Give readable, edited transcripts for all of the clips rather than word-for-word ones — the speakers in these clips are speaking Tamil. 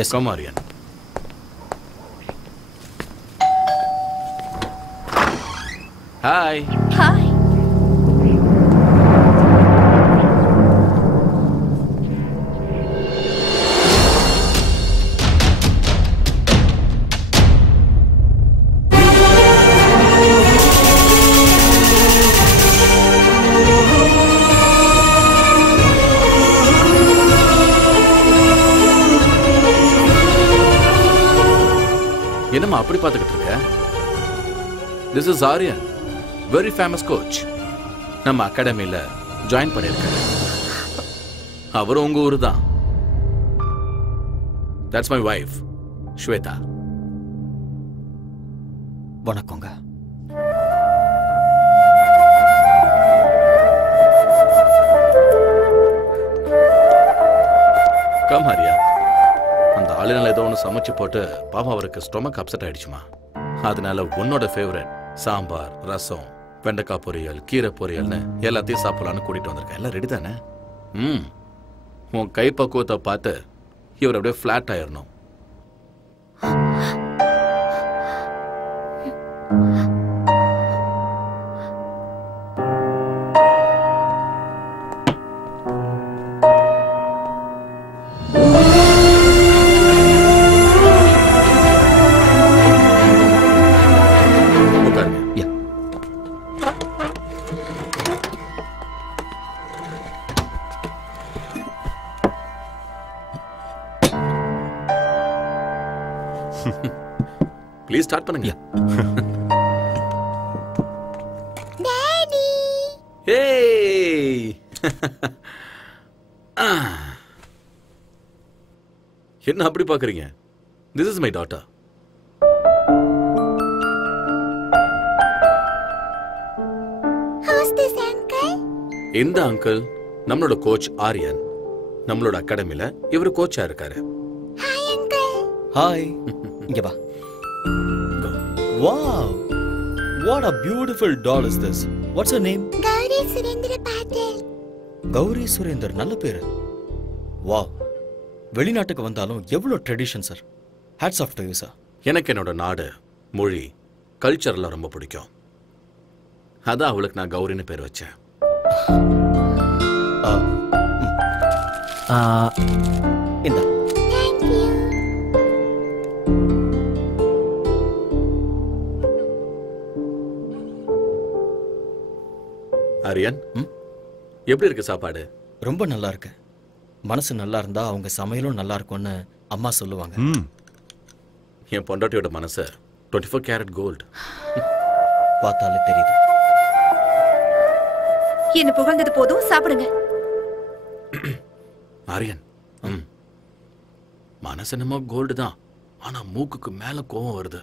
Yes. Come, Aryan. Hi. Hi. என்னம்மா அப்படி பார்த்துக்கிட்டு இருக்க? This is Aryan, very famous coach. நம்ம அகாடமியில ஜாயின் பண்ணிருக்காரு. அவர் உங்க ஊரு தான். That's my wife, Shweta. வணக்கங்க. Come, Aryan. அந்த ஆளுநர் ஏதோ ஒன்று சமைச்சு போட்டு பாவம் அவருக்கு ஸ்டொமக் அப்செட் ஆயிடுச்சுமா. அதனால உன்னோட ஃபேவரட் சாம்பார், ரசம், வெண்டைக்காய் பொரியல், கீரை பொரியல்னு எல்லாத்தையும் சாப்பிடலான்னு கூட்டிட்டு வந்திருக்கேன். எல்லாம் ரெடி தானே? உன் கை பக்குவத்தை பார்த்து இவர் அப்படியே ஃபிளாட் ஆயிடணும். ப்ளீஸ் ஸ்டார்ட் பண்ணுங்க. டாடி. ஏய். என்ன அப்படி பாக்குறீங்க? This is my daughter. Who's this uncle? இந்த அங்கிள் நம்மளோட கோச் ஆரியன். நம்மளோட அகாடமில இவர் கோச்சா இருக்காரு. Hi uncle. ஹாய். இங்க வா. Wow. What a beautiful doll is this. What's her name? Gauri Surendra Patil. Gowri Surender, நல்ல பேரு. Wow. வெளிநாட்டுக்கு வந்தாலும் எவ்வளவு tradition sir. Hats off to you sir. எனக்கு என்னோட நாடு, மொழி, கல்ச்சர்லாம் ரொம்ப பிடிக்கும். அதான் அவளுக்கு நான் கௌரின்னு பேர் வச்சேன். இந்த Thank you. ஆரியன், எப்படி இருக்கு சாப்பாடு? ரொம்ப நல்லா இருக்கு. மனசு நல்லா இருந்தா அவங்க சமையலும் நல்லா இருக்கும்னு அம்மா சொல்லுவாங்க. என் பொண்டாட்டியோட மனசு 24 கேரட் கோல்டு. பார்த்தாலே தெரியுது. என்ன புகழ்ந்தது போதும், சாப்பிடுங்க. ஆரியன், மனசு என்னமோ கோல்டு தான், ஆனா மூக்குக்கு மேல கோவம் வருது.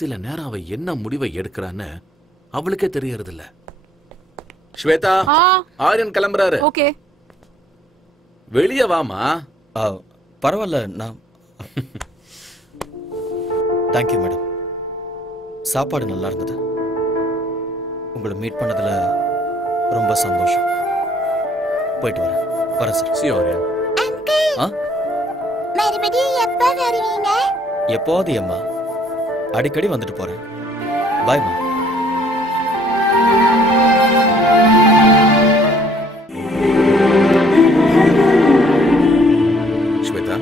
சில நேரம் அவ என்ன முடிவை எடுக்கிறான்னு அவளுக்கே தெரியறது இல்ல. ஸ்வேதா, ஆரியன் கிளம்புறாரு. ஓகே. வெளியே வாமா. பரவாயில்ல, நான் தேங்க்யூ மேடம். சாப்பாடு நல்லா இருந்தது. உங்களை மீட் பண்ணதுல ரொம்ப சந்தோஷம். போயிட்டு வரேன் sir. See you, Aryan. Uncle, மறுபடியும் எப்ப வருவீங்க? எப்போது அம்மா, அடிக்கடி வந்துட்டு போறேன். பாய்மா. ஸ்வேதா,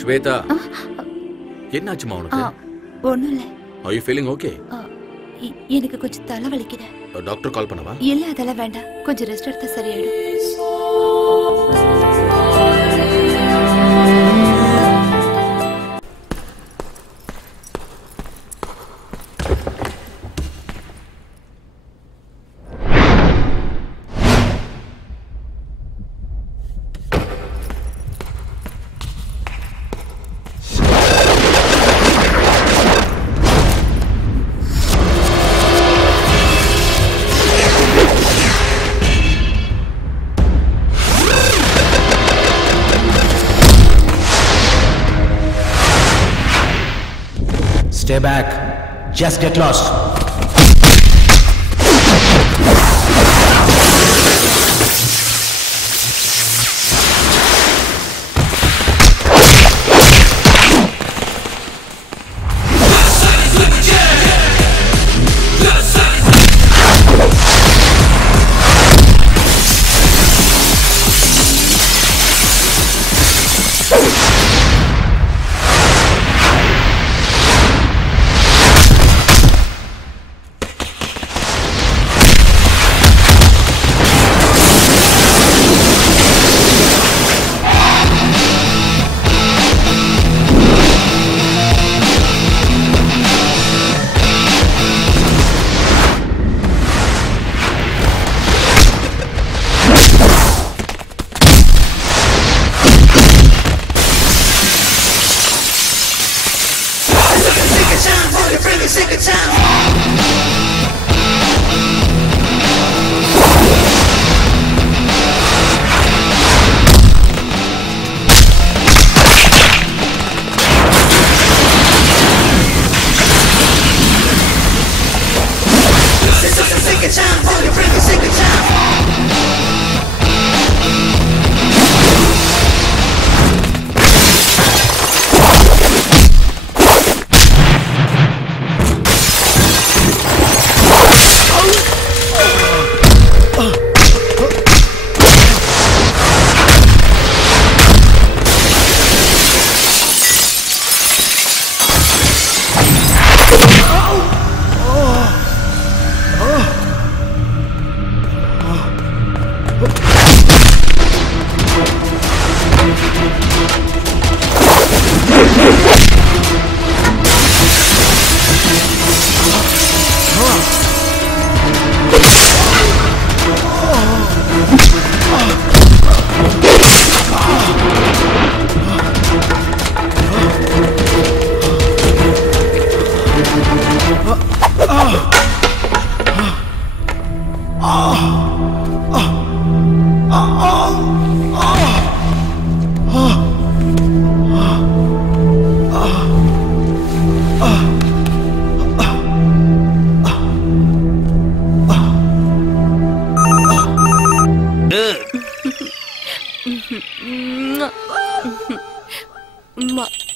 ஸ்வேதா, என்னாச்சுமா உனக்கு? ஒண்ணும் இல்ல. Are you feeling okay? எனக்கு கொஞ்சம் தலை வலிக்குது. டாக்டர் கால் பண்ணவா? இல்ல, அதெல்லாம் வேண்டாம். கொஞ்சம் ரெஸ்ட் எடுத்தா சரியாயிடும். Stay back. Just get lost.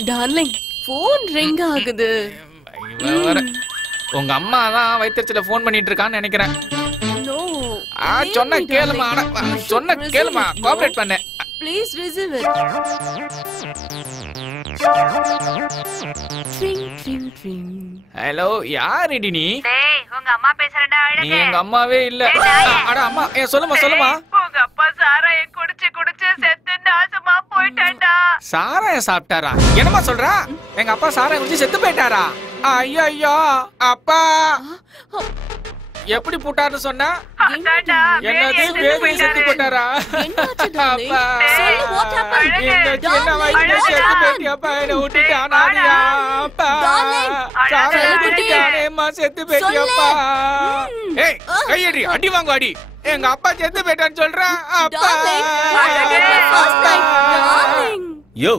Darling phone ring ஆகுது. உங்க அம்மா தான் வயிற்றுல போன் பண்ணிட்டு இருக்கான்னு நினைக்கிறேன். நோ சொன்ன கேளுமா, சொன்ன கேளுமா, கோஆபரேட் பண்ணு. Please receive it. ட்ரிங் ட்ரிங் ட்ரிங். ஹலோ, யாருடி நீ? டேய், உங்க அம்மா பேசுறடா. நீ எங்க அம்மாவே இல்ல. அட அம்மா, சொல்லுமா சொல்லுமா. உங்க அப்பா சாராய குடிச்சு குடிச்சு செத்து நாசமா போயிட்டான்டா. சாராயம் சாப்பிட்டாரா? என்னமா சொல்றா? எங்க அப்பா சாராயம் குடிச்சு செத்து போயிட்டாரா? ஐயோ அப்பா எப்படி போட்டாருன்னு சொன்னா? என்னது பேபி செத்து போட்டாரா? அப்பா சொல்லு, what happened? இந்த சின்ன வயசுல செத்து போயிட்டியாப்பா, என்ன விட்டுட்டு அனாதையா? அப்பா சாராயம் குடிக்கானேம்மா செத்து போயிட்டியாப்பா. ஏய் கையடி, அடி வாங்க அடி. எங்க அப்பா செத்து போயிட்டான்னு சொல்றா. அப்பா யோ,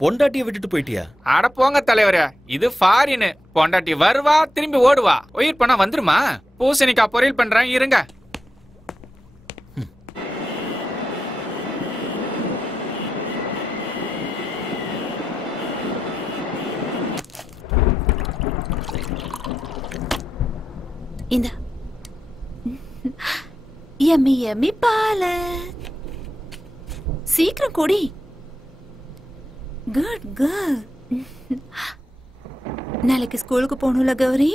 பொண்டாட்டியை விட்டுட்டு போயிட்டியா? அட போங்க தலைவரே, இது ஃபாரின். பொண்டாட்டி வருவா, திரும்பி ஓடுவா. உயிர் பண்ணா வந்துருமா? பூசணிக்காய் பொரியல் பண்றேன், இருங்க. இந்த யம்மி யம்மி பால சீக்கிரம் குடி. Good girl. நாளைக்கு ஸ்கூலுக்கு போகணும்ல கௌரி?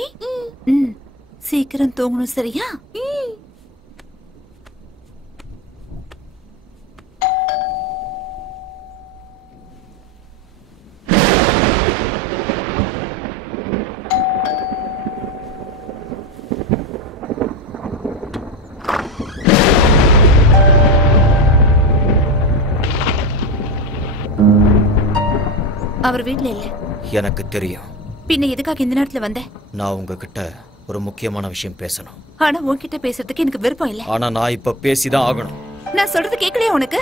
சீக்கிரம் தூங்கணும், சரியா? அவர் வீட்ல இல்ல. எனக்கு தெரியும். பின்ன எதுக்காக இந்த நேரத்துல வந்த? நான் உங்ககிட்ட ஒரு முக்கியமான விஷயம் பேசணும். ஆனா உன்கிட்ட பேசுறதுக்கு எனக்கு விருப்பம் இல்ல. ஆனா நான் இப்ப பேசிதான் ஆகணும். நான் சொல்றது கேட்கலையா உனக்கு?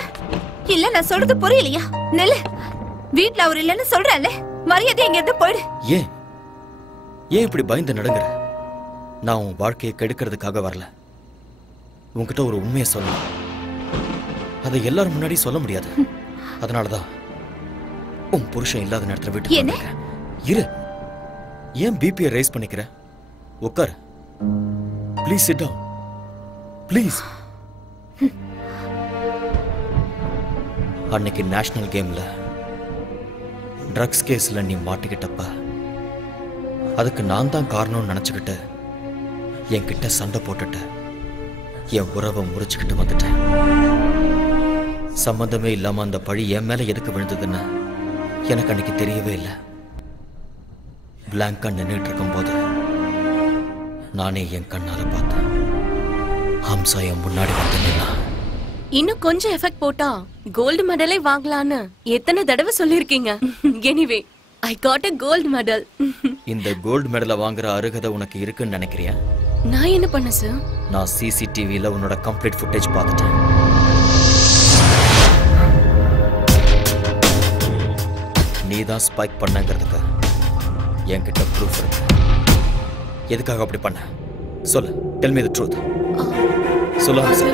இல்ல நான் சொல்றது புரியலையா? நெல்லு, வீட்ல அவர் இல்லன்னு சொல்றேன்ல, மரியாதை எங்க இருந்து போயிடு. ஏன் இப்படி பயந்து நடுங்குற? நான் உன் வாழ்க்கையை கெடுக்கிறதுக்காக வரல. உன்கிட்ட ஒரு உண்மையை சொல்லணும். அதை எல்லாரும் முன்னாடி சொல்ல முடியாது. அதனாலதான் உன் புருஷன் இல்லாத நேரத்துல வீட்டுக்கு வந்திருக்கேன். இரு, ஏன் பிபியை ரைஸ் பண்ணிக்கிற? உட்கார். Please sit down. ப்ளீஸ். அன்னைக்கு நேஷனல் கேம்ல ட்ரக்ஸ் கேஸ்ல நீ மாட்டிக்கிட்டப்ப அதுக்கு நான் தான் காரணம்னு நினைச்சுக்கிட்டு என்கிட்ட சண்டை போட்டுட்டு என் உறவை முறிச்சுக்கிட்டு வந்துட்டேன். சம்பந்தமே இல்லாம அந்த பழி என் மேல எதுக்கு விழுந்ததுன்னு எனக்கு அன்னைக்கு தெரியவே இல்லை. பிளாங்கா நின்றுட்டு இருக்கும் போது நானே என் கண்ணால பார்த்தேன். ஹம்சா என் முன்னாடி வந்து நின்னா. இன்னும் கொஞ்சம் எஃபெக்ட் போட்டா கோல்டு மெடலே வாங்கலான்னு எத்தனை தடவை சொல்லிருக்கீங்க. Anyway I got a gold medal. இந்த கோல்டு மெடலை வாங்குற அருகதை உனக்கு இருக்குன்னு நினைக்கிறியா? நான் என்ன பண்ண சார்? நான் சிசிடிவில உன்னோட கம்ப்ளீட் ஃபுட்டேஜ் பார்த்துட்டேன். நீ தான் ஸ்பைக் பண்ணங்கிறதுக்கு என்கிட்ட ப்ரூஃப் இருக்கு. எதுக்காக அப்படி பண்ண சொல்லு. Tell me the truth. சொல்லு ஹம்சா.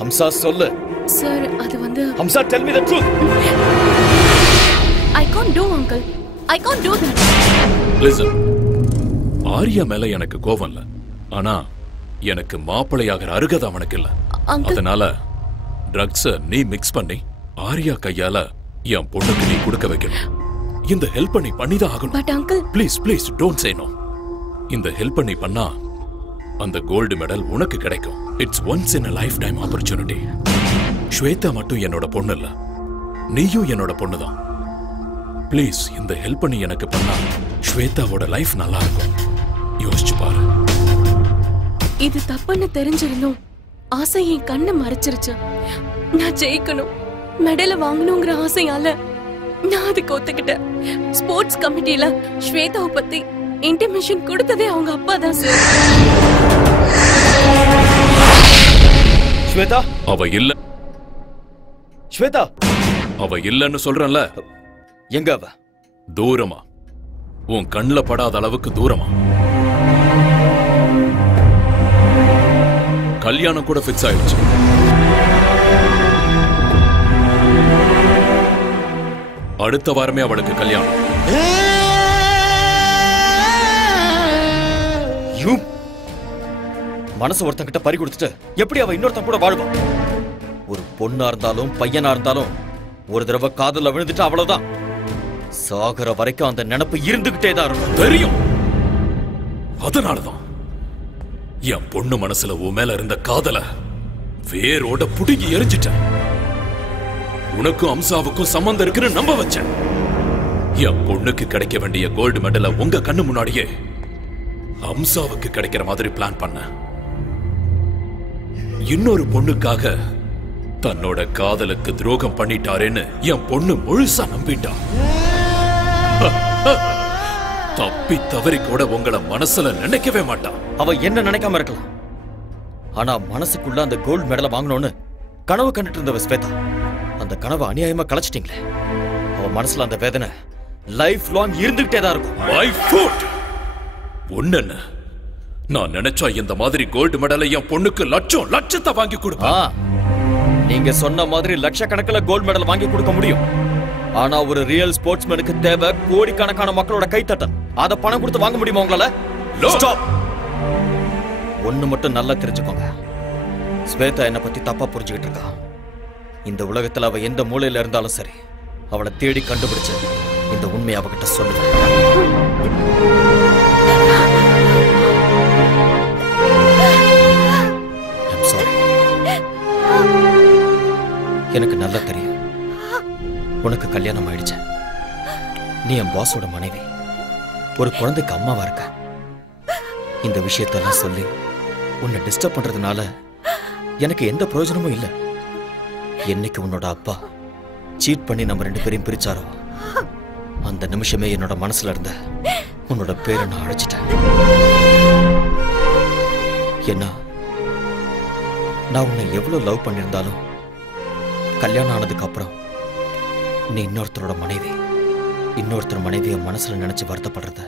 ஹம்சா சொல்லு. சார் அது வந்து Hamsa tell me the truth. I can't do uncle. I can't do that. Listen. Arya மேல எனக்கு கோவம் இல்ல. ஆனா எனக்கு மாப்பிளையாகிற அருகதை அவனுக்கு இல்ல. அதனால ட்ரக்ஸ நீ மிக்ஸ் பண்ணி ஆரியா கையால என் பொண்ணுக்கு நீ கொடுக்க வைக்கணும். இந்த ஹெல்ப் பண்ணி பண்ணிதான் ஆகணும். But uncle, please don't say no. இந்த ஹெல்ப் பண்ணி பண்ணா அந்த கோல்டு மெடல் உனக்கு கிடைக்கும். It's once in a lifetime opportunity. Shweta மட்டும் என்னோட பொண்ணு இல்ல, நீயும் என்னோட பொண்ணுதான். ப்ளீஸ் இந்த ஹெல்ப் பண்ணி எனக்கு பண்ணா ஸ்வேதாவோட லைஃப் நல்லா இருக்கும். யோசிச்சு பாரு. இது தப்புன்னு தெரிஞ்சிருந்தோம் ஆசை என் கண்ணை மறைச்சிருச்சு. நான் ஜெயிக்கணும், மெடலை வாங்கணுங்கிற ஆசையால நான் அதுக்கு ஒத்துக்கிட்டேன். ஸ்போர்ட்ஸ் கமிட்டில ஸ்வேதாவை பத்தி இன்டிமேஷன் கொடுத்ததே அவங்க அப்பா தான் சார். ஸ்வேதா அவ இல்ல. ஸ்வேதா அவ இல்லன்னு சொல்றேன்ல. எங்க அவ? தூரமா, உன் கண்ணுல படாத அளவுக்கு தூரமா. கல்யாணம் கூட ஃபிக்ஸ் ஆயிடுச்சு. அடுத்த வாரமே அவளுக்கு கல்யாணம். மனசு ஒருத்தங்கிட்ட பறி கொடுத்துட்டு எப்படி அவ இன்னொருத்தன் கூட வாழ்வா? ஒரு பொண்ணா இருந்தாலும் பையனா இருந்தாலும் ஒரு தடவை காதல விழுந்துட்டு அவ்வளவுதான். சாகர வரைக்கும் அந்த நினைப்பு இருந்துகிட்டே தான் இருக்கும். தெரியும். அதனாலதான் என் பொண்ணு மனசுல உன் மேல இருந்த காதல வேரோட புடுங்கி எரிஞ்சிட்டேன். உனக்கும் அம்சாவுக்கும் சம்பந்தம் இருக்குன்னு நம்ப வச்சேன். என் பொண்ணுக்கு கிடைக்க வேண்டிய கோல்டு மெடலை உங்க கண்ணு முன்னாடியே அம்சாவுக்கு கிடைக்கிற மாதிரி பிளான் பண்ண. இன்னொரு பொண்ணுக்காக தன்னோட காதலுக்கு துரோகம் பண்ணிட்டாரேன்னு என் பொண்ணு முழுசா நம்பிட்டா. தப்பி தவறி கூட உங்களை மனசுல நினைக்கவே மாட்டான். அவ என்ன நினைக்காம இருக்கலாம், ஆனா மனசுக்குள்ள அந்த கோல்டு மெடலை வாங்கணும்னு கனவு கண்டுட்டு இருந்தவ ஸ்வேதா. அந்த கனவை அநியாயமா கலைச்சிட்டீங்களே. அவ மனசுல அந்த வேதனை லைஃப் லாங் இருந்துகிட்டே தான் இருக்கும். My foot. ஒண்ணு நான் நினைச்சா இந்த மாதிரி கோல்டு மெடலை என் பொண்ணுக்கு லட்சத்தை வாங்கி கொடுப்பேன். நீங்க சொன்ன மாதிரி லட்சக்கணக்கில் கோல்டு மெடல் வாங்கி கொடுக்க முடியும். ஆனா ஒரு ரியல் ஸ்போர்ட்ஸ்மேனுக்கு தேவை கோடிக்கணக்கான மக்களோட கைத்தட்டல். அத பணம் கொடுத்து வாங்க முடியுமா உங்களால? ஸ்டாப். ஒண்ணு மட்டும் நல்லா தெரிஞ்சுக்கோங்க. ஸ்வேதா என்ன பத்தி தப்பா புரிஞ்சுக்கிட்டு இருக்கா. இந்த உலகத்துல அவ எந்த மூலையில இருந்தாலும் சரி, அவளை தேடி கண்டுபிடிச்சு இந்த உண்மையை அவகிட்ட சொல்லுவேன். எனக்கு நல்லா தெரியும் உனக்கு கல்யாணம் ஆயிடுச்சு. நீ என் பாஸோட மனைவி, ஒரு குழந்தைக்கு அம்மாவா இருக்க. இந்த விஷயத்தெல்லாம் சொல்லி உன்னை டிஸ்டர்ப் பண்றதுனால எனக்கு எந்த பிரயோஜனமும் இல்லை. என்னைக்கு உன்னோட அப்பா சீட் பண்ணி நம்ம 2 பேரையும் பிரிச்சாரோ அந்த நிமிஷமே என்னோட மனசுல இருந்த உன்னோட பேரை நான் அழைச்சிட்டேன். என்ன நான் உன்னை எவ்வளவு லவ் பண்ணியிருந்தாலும் கல்யாணம் ஆனதுக்கு அப்புறம் நீ இன்னொருத்தரோட மனைவி, இன்னொருத்தர் மனைவிய மனசுல நினைச்சு வருத்தப்படுறது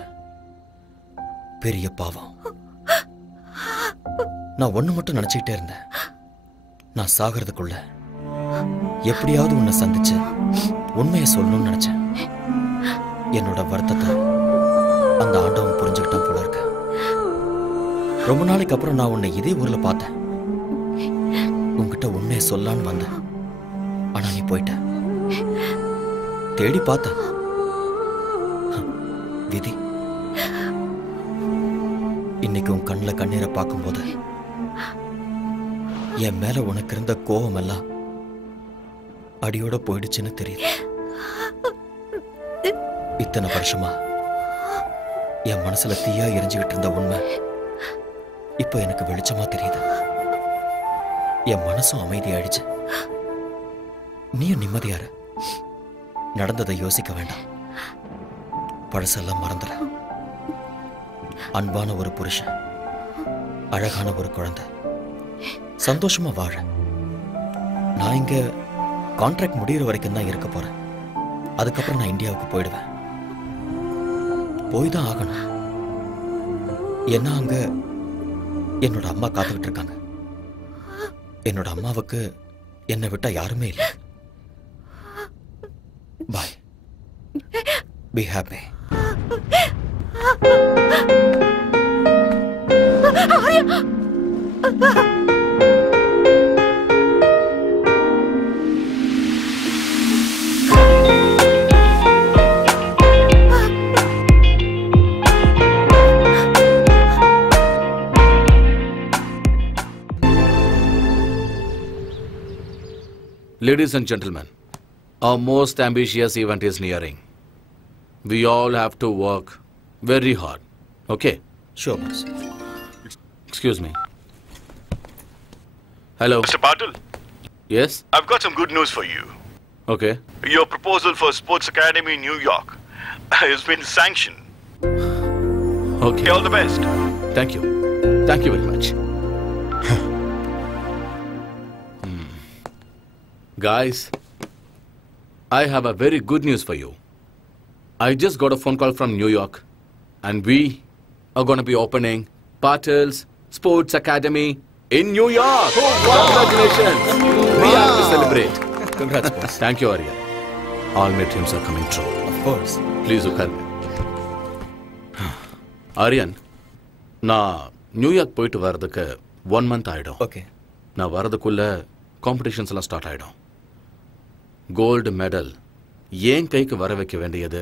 பெரிய பாவம். நான் ஒண்ணு மட்டும் நினைச்சுக்கிட்டே இருந்தேன். நான் சாகிறதுக்குள்ள எப்படியாவது உன்னை சந்திச்சு உண்மையை சொல்லணும்னு நினைச்சேன். என்னோட வருத்தத்தை அந்த ஆண்டவன் புரிஞ்சுக்கிட்டான் போல இருக்க. ரொம்ப நாளைக்கு அப்புறம் நான் உன்னை இதே ஊர்ல பார்த்தேன். உன்கிட்ட உண்மையை சொல்லான்னு வந்தேன். ஆனா நீ போயிட்ட. தேடி பார்த்த விதி. இன்னைக்கு உன் கண்ணில் கண்ணீரை பார்க்கும்போது என் மேல உனக்கு இருந்த கோபம் எல்லாம் அடியோட போயிடுச்சுன்னு தெரியுது. இத்தனை வருஷமா என் மனசுல தீயா எரிஞ்சுக்கிட்டு இருந்த உண்மை இப்போ எனக்கு வெளிச்சமா தெரியுது. என் மனசும் அமைதியாயிடுச்சு. நீயும் நிம்மதியாரு. நடந்ததை யோசிக்க வேண்டாம். பழசெல்லாம் மறந்துற. அன்பான ஒரு புருஷன், அழகான ஒரு குழந்தை, சந்தோஷமா வாழ. நான் இங்க கான்ட்ராக்ட் முடிகிற வரைக்கும் தான் இருக்க போறேன். அதுக்கப்புறம் நான் இந்தியாவுக்கு போயிடுவேன். போய் தான் ஆகணும். ஏன்னா அங்க என்னோட அம்மா காத்துக்கிட்டு இருக்காங்க. என்னோட அம்மாவுக்கு என்னை விட்டா யாருமே இல்லை. Bye. Be happy. Ladies and gentlemen, our most ambitious event is nearing. We all have to work very hard. Okay? Sure, boss. Excuse me. Hello. Mr. Patil? Yes? I've got some good news for you. Okay. Your proposal for Sports Academy in New York has been sanctioned. Okay. All the best. Thank you. Thank you very much. Guys, I have a very good news for you. I just got a phone call from New York, and we are going to be opening Patil's Sports Academy in New York. Congratulations! We have to celebrate. Congrats, boss. Thank you, Aryan. All my dreams are coming true. Of course. Please look at me. Aryan, நான் நியூயார்க் போயிட்டு வர்றதுக்கு 1 month ஆயிடும். Okay. நான் வர்றதுக்குள்ள காம்படிஷன்ஸ் எல்லாம் ஸ்டார்ட் ஆயிடும். கோல்டு மெடல் ஏன் கைக்கு வர வைக்க வேண்டியது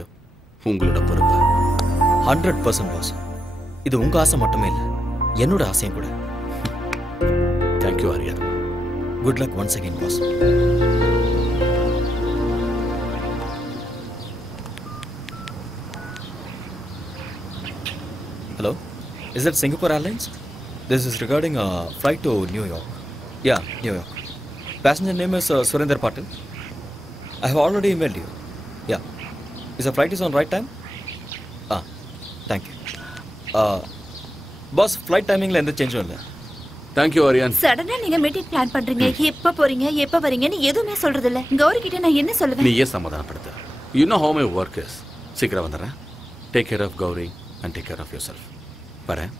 உங்களோட பொறுப்பு. 100% பாஸ். இது உங்க ஆசை மட்டுமே இல்லை, என்னோட ஆசையும் கூட. Thank you Aryan. Good luck once again boss. Hello, is it Singapore Airlines? This is regarding a flight to New York. Yeah, New York. Passenger name is Surinder Patil. I have already emailed you. Yeah. Is the flight is on right time? Thank you. Boss, flight timing la endha change illa. Thank you Aryan. சடனா நீங்க மீட்டிங் பிளான் பண்றீங்க. எப்ப போறீங்க, எப்ப வரீங்கன்னு எதுவுமே சொல்றது இல்ல. கௌரி கிட்ட நான் என்ன சொல்லுவேன்? நீ ஏன் சமாதானப்படுத்து? You know how my work is. சீக்கிரம் வந்துறேன். Take care of Gauri and take care of yourself. வரேன்.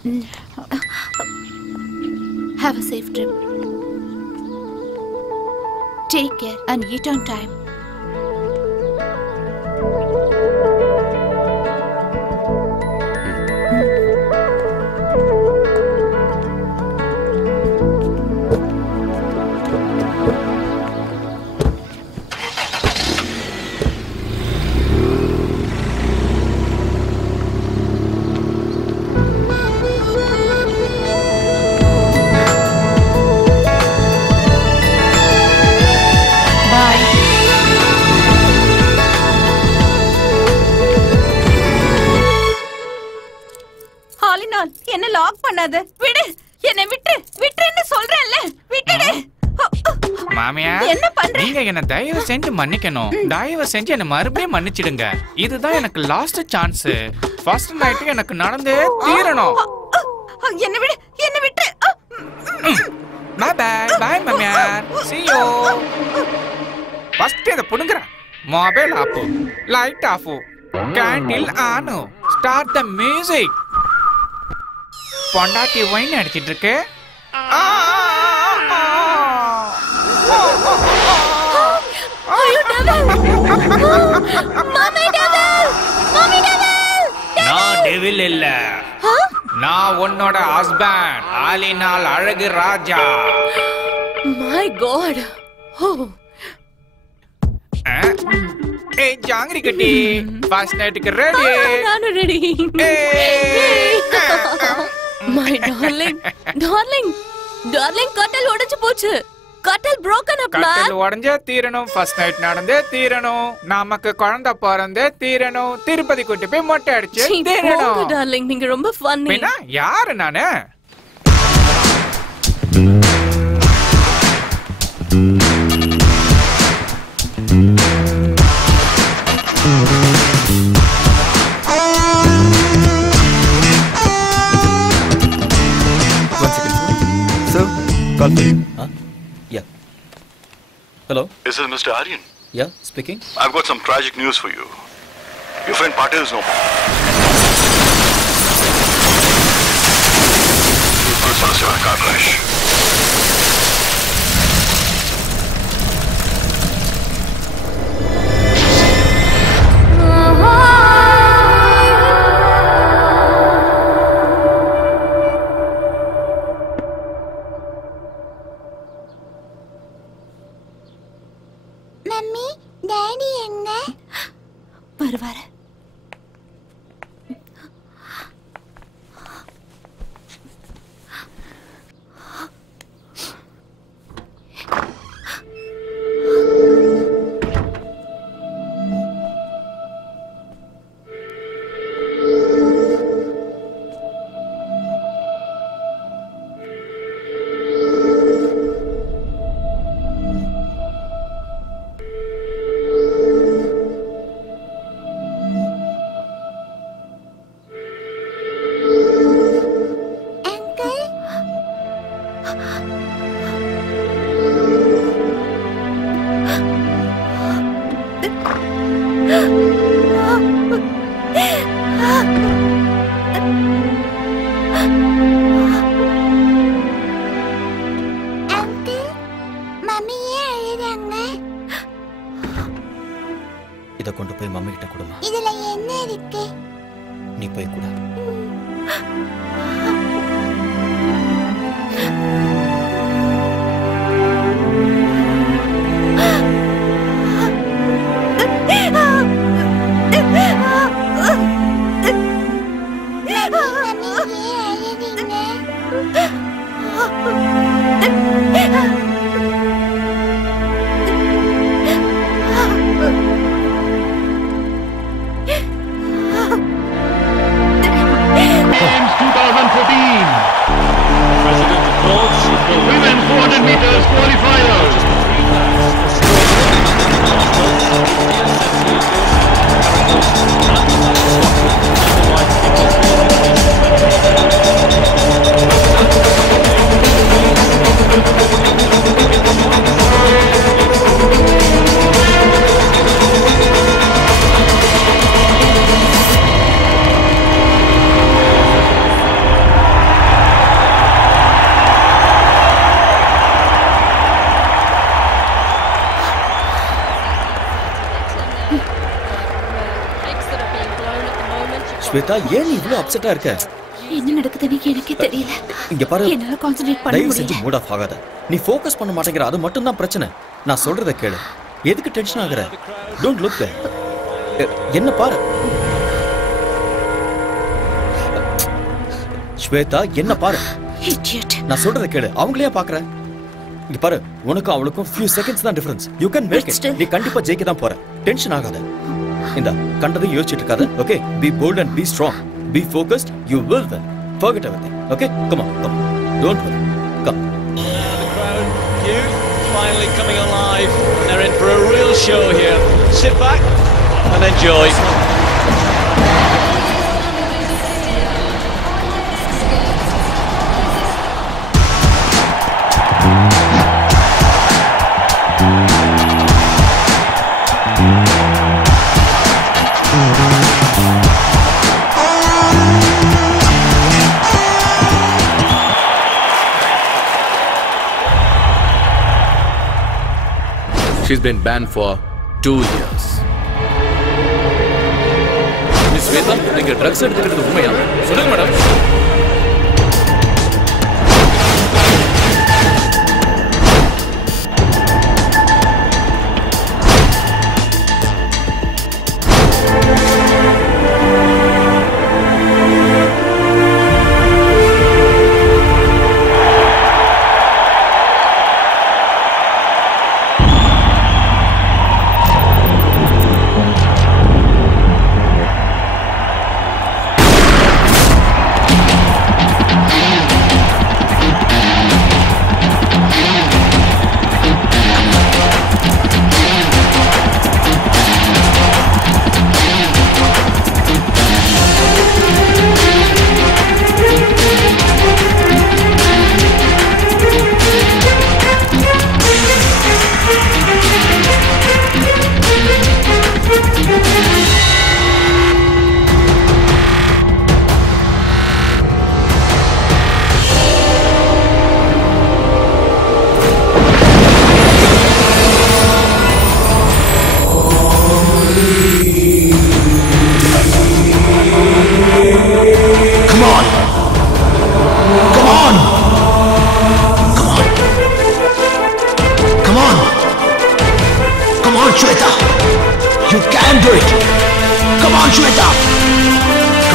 Have a safe trip. Take care and eat on time. என்ன லாக் பண்ணாத. விடு, என்ன விட்டு விட்டுன்னு சொல்றேன்ல. விட்டுடு. மாமியா, என்ன பண்ற? நீங்க என்ன தயவு செஞ்சு மன்னிக்கணும். தயவு செஞ்சு என்ன மறுபடியும் மன்னிச்சிடுங்க. இதுதான் எனக்கு லாஸ்ட் சான்ஸ். ஃபர்ஸ்ட் நைட் எனக்கு நடந்தே தீரணும். என்ன விடு, என்ன விட்டு. பை பை பை மாமியா. see you. ஃபர்ஸ்ட் இத புடுங்கற. Mobile off, light off, candle on, start the music. பொண்டாட்டி வைன் அடிச்சிட்டு இருக்கு. நான் டெவில் இல்ல, நான் உன்னோட ஹஸ்பண்ட், ஆலினால் அழகு ராஜா. My God. ஏய் ஜாங்கிரி கட்டி, ஃபர்ஸ்ட் நைட்டுக்கு ரெடி. நானும் ready. My darling, darling, darling, கட்டல் உடைஞ்சு போச்சு. கட்டல் broken up man. கட்டல் உடைஞ்சே தீரணும். ஃபர்ஸ்ட் நைட் நடந்தே தீரணும். நமக்கு குழந்தை பிறந்தே தீரணும். திருப்பதி கூட்டி போய் மொட்டை அடிச்சு தீரணும். darling, நீங்க ரொம்ப funny. என்ன யாரு நானு? call for you. Yeah. Hello? Is this Mr. Aryan? Yeah, speaking. I've got some tragic news for you. Your friend Patil is no more. He's lost in a car crash. Mummy daddy எங்க வருவாரு. இத கொண்டு போய் மம்மி கிட்ட கொடுமா. இதுல என்ன இருக்கு? நீ போய் கொடு. ஸ்வேதா, ஏன் நீ இவ்ளோ அப்செட்டா இருக்க? என்ன நடக்குதுன்னு எனக்கே தெரியல. இங்க பாரு, என்னால கான்சென்ட்ரேட் பண்ண தயவு முடியல. செஞ்சு மூட் ஆஃப் ஆகாத. நீ ஃபோக்கஸ் பண்ண மாட்டேங்கிற, அது மட்டும் தான் பிரச்சனை. நான் சொல்றத கேளு. எதுக்கு டென்ஷன் ஆகுற? Don't look there. என்ன பாரு. ஸ்வேதா, என்ன பாரு. Idiot. நான் சொல்றத கேளு. அவங்களே பாக்குற. இங்க பாரு, உனக்கும் அவளுக்கும் few seconds தான் difference. You can make it. நீ கண்டிப்பா ஜெயிக்க தான் போற. டென்ஷன் ஆகாத. இந்த கண்டதையும் யோசிச்சுட்டு இருக்காத. Okay? Be bold and be strong. Be focused. You will win. Forget everything. Okay? Come on. Come on. Don't worry. Come. The crowd, finally coming alive. They're in for a real show here. Sit back and enjoy. She's been banned for 2 years. Miss Sweta, நீங்க ட்ரக்ஸ் எடுத்துக்கிறது உண்மையா? சொல்லுங்க madam.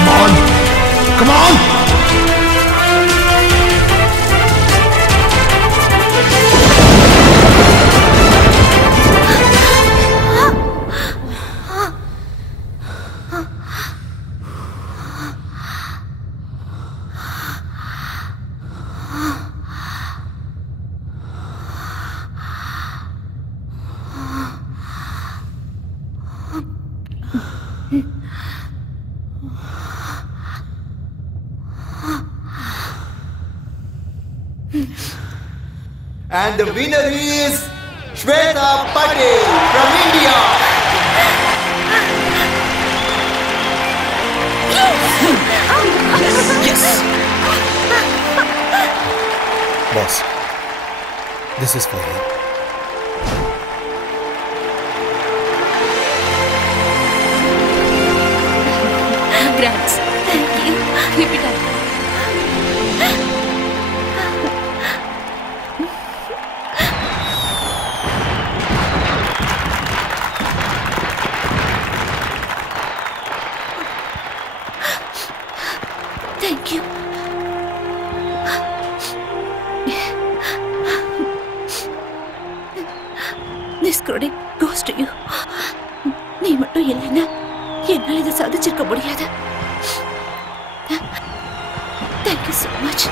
Come on! Come on! And the winner is Shweta Patel from India. Yes! Boss, this is for you. Congrats. Thank you. Keep it up. Thank you. This credit goes to you. நீ மட்டும் இல்லைன்னா என்னால் இதை சாதிச்சிருக்க முடியாது. Thank you so much.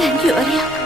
Thank you, Arya.